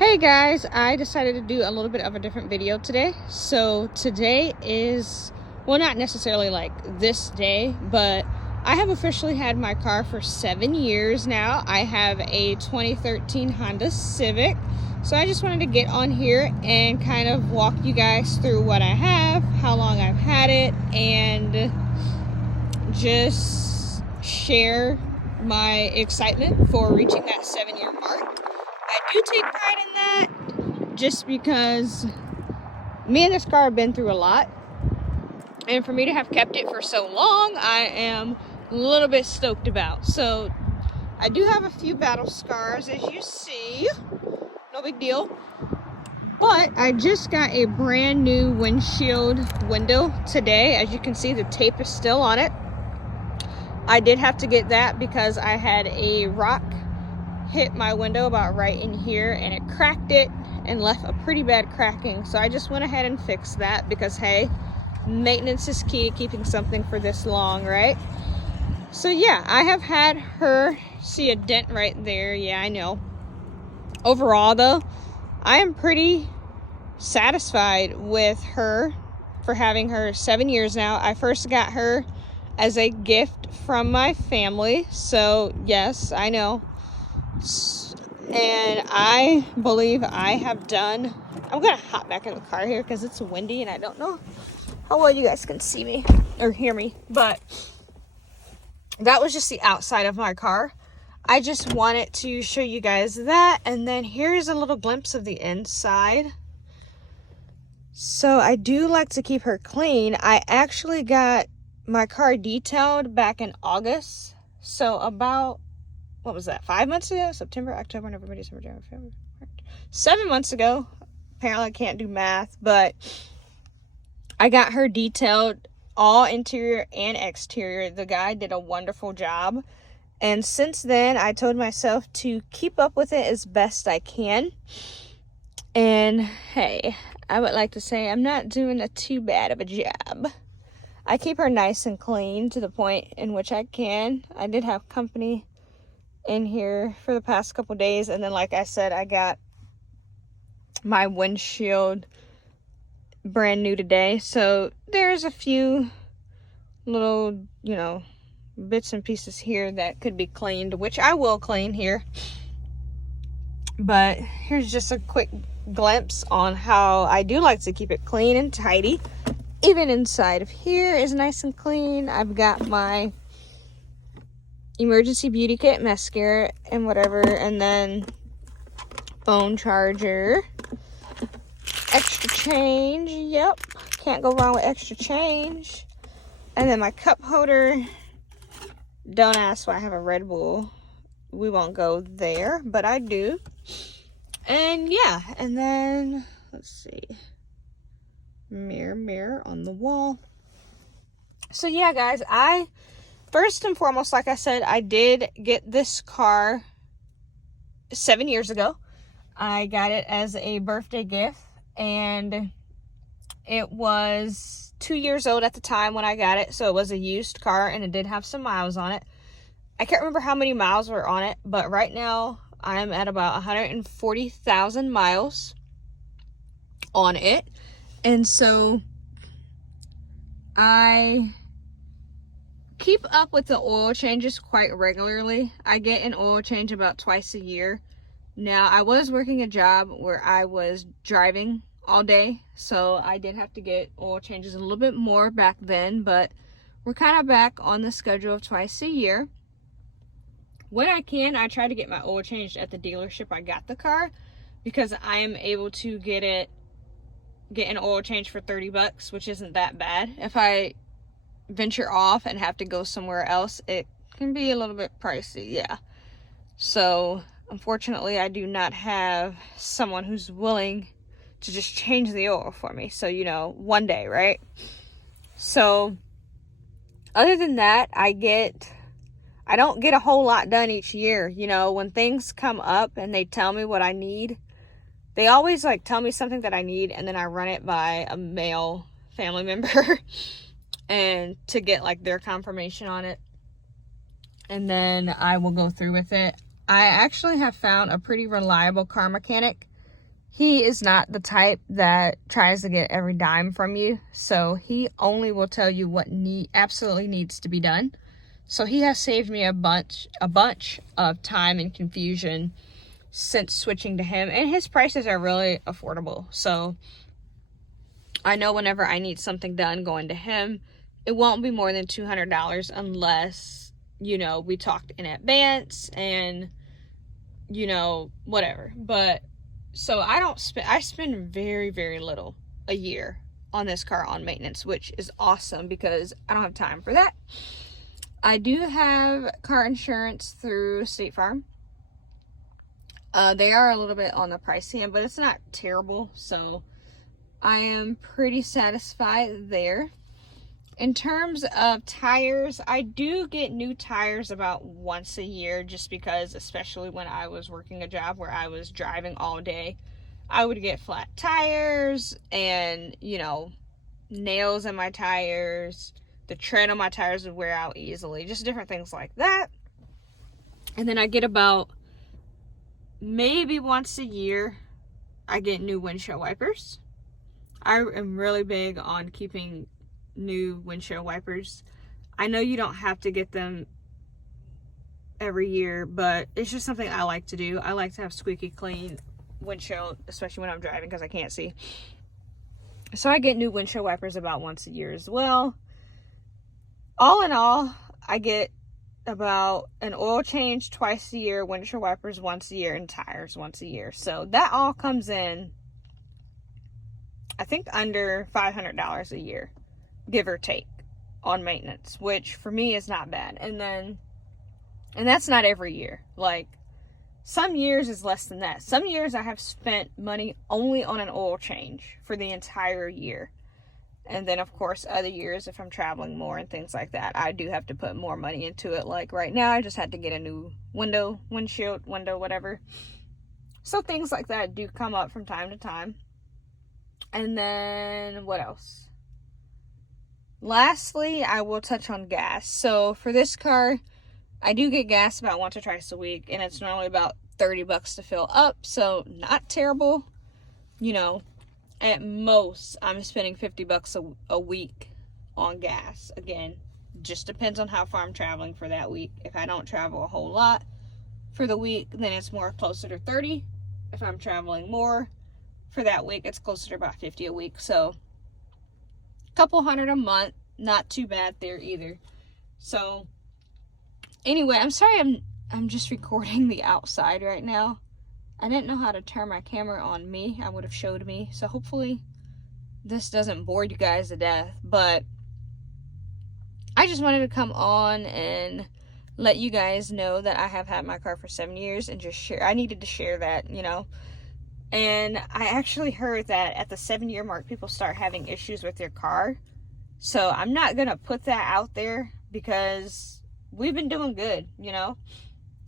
Hey guys, I decided to do a little bit of a different video today. So today is, well, not necessarily like this day, but I have officially had my car for 7 years now. I have a 2013 Honda Civic. So I just wanted to get on here and kind of walk you guys through what I have, how long I've had it, and just share my excitement for reaching that 7-year mark. I do take pride in that just because me and this car have been through a lot, and for me to have kept it for so long, I am a little bit stoked about. So I do have a few battle scars, as you see, no big deal, but I just got a brand new windshield window today. As you can see, the tape is still on it. I did have to get that because I had a rock hit my window about right in here and it cracked it and left a pretty bad cracking. So I just went ahead and fixed that because, hey, maintenance is key to keeping something for this long, right? So yeah, I have had her, see a dent right there. Yeah, I know. Overall though, I am pretty satisfied with her for having her 7 years now. I first got her as a gift from my family. So yes, I know. And I believe I have done, I'm gonna hop back in the car here because it's windy and I don't know how well you guys can see me or hear me, but that was just the outside of my car. I just wanted to show you guys that, and then here's a little glimpse of the inside. So I do like to keep her clean. I actually got my car detailed back in August, so about, what was that, 5 months ago? September, October, November, December, January, February, March. 7 months ago. Apparently I can't do math, but I got her detailed, all interior and exterior. The guy did a wonderful job. And since then, I told myself to keep up with it as best I can. And hey, I would like to say I'm not doing a too bad of a job. I keep her nice and clean to the point in which I can. I did have company in here for the past couple days, and then like I said, I got my windshield brand new today. So there's a few little, bits and pieces here that could be cleaned, which I will clean here. But here's just a quick glimpse on how I do like to keep it clean and tidy. Even inside of here is nice and clean. I've got my emergency beauty kit, mascara and whatever, and then phone charger, extra change, yep, can't go wrong with extra change, and then my cup holder. Don't ask why I have a Red Bull, we won't go there, but I do. And yeah, and then let's see, mirror on the wall. So yeah guys, first and foremost, like I said, I did get this car 7 years ago. I got it as a birthday gift, and it was 2 years old at the time when I got it, so it was a used car, and it did have some miles on it. I can't remember how many miles were on it, but right now I'm at about 140,000 miles on it, and so I keep up with the oil changes quite regularly. I get an oil change about twice a year. Now, I was working a job where I was driving all day, so I did have to get oil changes a little bit more back then, but we're kind of back on the schedule of twice a year. When I can, I try to get my oil changed at the dealership I got the car, because I am able to get an oil change for 30 bucks, which isn't that bad. If I venture off and have to go somewhere else, it can be a little bit pricey, yeah. So unfortunately, I do not have someone who's willing to just change the oil for me. So, one day, right? So other than that, I don't get a whole lot done each year. When things come up and they tell me what I need, they always tell me something that I need, and then I run it by a male family member and to get their confirmation on it, and then I will go through with it. I actually have found a pretty reliable car mechanic he is not the type that tries to get every dime from you. So he only will tell you what absolutely needs to be done. So he has saved me a bunch of time and confusion since switching to him. And his prices are really affordable. So I know whenever I need something done going to him, it won't be more than $200 unless, you know, we talked in advance and, you know, whatever. But so I spend very, very little a year on this car on maintenance, which is awesome because I don't have time for that. I do have car insurance through State Farm. They are a little bit on the pricey end, but it's not terrible. So I am pretty satisfied there. In terms of tires, I do get new tires about once a year just because, especially when I was working a job where I was driving all day, I would get flat tires and, you know, nails in my tires. The tread on my tires would wear out easily. Just different things like that. And then I get about maybe once a year, I get new windshield wipers. I am really big on keeping new windshield wipers. I know you don't have to get them every year, but it's just something I like to do. I like to have squeaky clean windshield, especially when I'm driving because I can't see. So I get new windshield wipers about once a year as well. All in all, I get about an oil change twice a year, windshield wipers once a year, and tires once a year. So that all comes in, I think, under $500 a year, give or take, on maintenance, which for me is not bad. And that's not every year. Like, some years is less than that. Some years I have spent money only on an oil change for the entire year. And then, of course, other years, if I'm traveling more and things like that, I do have to put more money into it. Like right now, I just had to get a new windshield, whatever. So things like that do come up from time to time. And then, what else? Lastly, I will touch on gas. So for this car, I do get gas about once or twice a week, and it's normally about $30 to fill up. So not terrible. You know, at most, I'm spending $50 a week on gas. Again, just depends on how far I'm traveling for that week. If I don't travel a whole lot for the week, then it's more closer to 30. If I'm traveling more for that week, it's closer to about 50 a week. So a couple hundred a month, not too bad there either. So anyway, I'm sorry I'm just recording the outside right now. I didn't know how to turn my camera on me. I would have showed me. So hopefully this doesn't bore you guys to death. But I just wanted to come on and let you guys know that I have had my car for 7 years and just share. I needed to share that, you know. And I actually heard that at the 7-year mark, people start having issues with their car. So I'm not going to put that out there because we've been doing good, you know.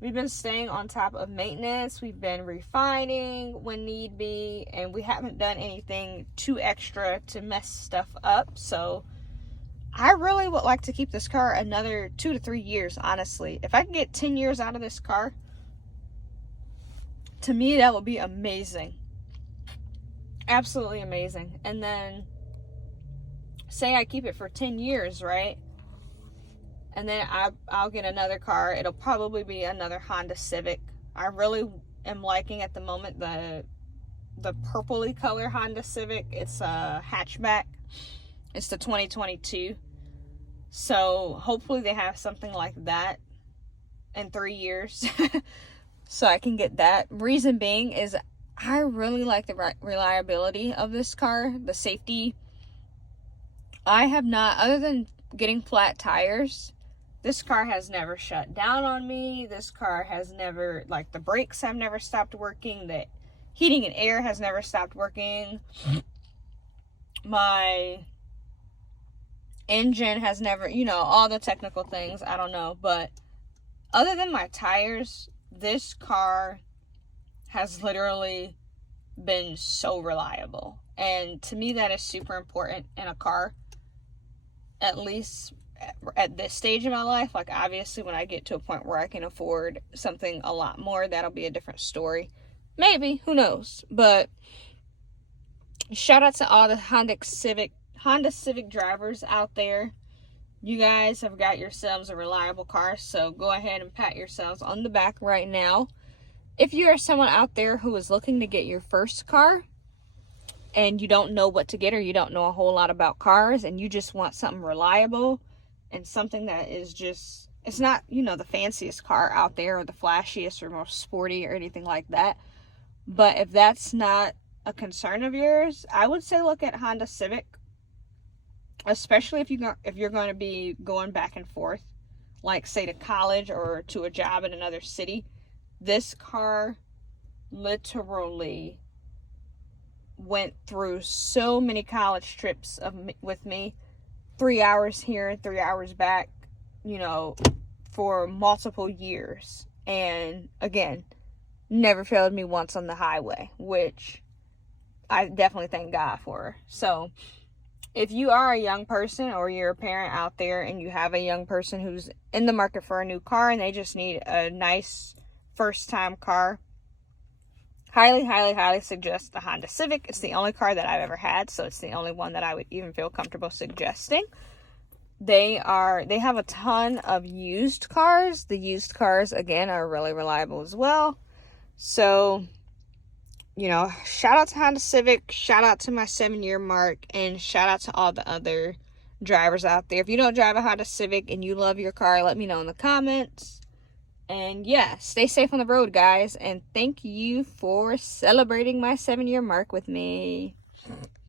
We've been staying on top of maintenance. We've been refining when need be. And we haven't done anything too extra to mess stuff up. So I really would like to keep this car another 2 to 3 years, honestly. If I can get 10 years out of this car, to me, that would be amazing. Absolutely amazing. And then, say I keep it for 10 years, right? And then I'll get another car. It'll probably be another Honda Civic. I really am liking at the moment the purpley color Honda Civic. It's a hatchback. It's the 2022. So hopefully they have something like that in 3 years. So I can get that. Reason being is I really like the reliability of this car. The safety. I have not, other than getting flat tires, this car has never shut down on me. This car has never, like, the brakes have never stopped working. The heating and air has never stopped working. My engine has never, you know, all the technical things. I don't know. But other than my tires, this car has literally been so reliable. And to me, that is super important in a car. At least at this stage of my life. Like, obviously, when I get to a point where I can afford something a lot more, that'll be a different story. Maybe, who knows? But shout out to all the Honda Civic drivers out there. You guys have got yourselves a reliable car, so go ahead and pat yourselves on the back right now. If you are someone out there who is looking to get your first car and you don't know what to get, or you don't know a whole lot about cars and you just want something reliable and something that is just, it's not, you know, the fanciest car out there or the flashiest or most sporty or anything like that. But if that's not a concern of yours, I would say look at Honda Civic, especially if you're going to be going back and forth, like say to college or to a job in another city. This car literally went through so many college trips with me, 3 hours here, 3 hours back, you know, for multiple years. And again, never failed me once on the highway, which I definitely thank God for. So if you are a young person or you're a parent out there and you have a young person who's in the market for a new car and they just need a nice first time car, highly, highly, highly suggest the Honda Civic. It's the only car that I've ever had, so it's the only one that I would even feel comfortable suggesting. They have a ton of used cars. The used cars, again, are really reliable as well. So, you know, shout out to Honda Civic, shout out to my 7-year mark, and shout out to all the other drivers out there. If you don't drive a Honda Civic and you love your car, let me know in the comments. And yeah, stay safe on the road, guys. And thank you for celebrating my 7-year mark with me.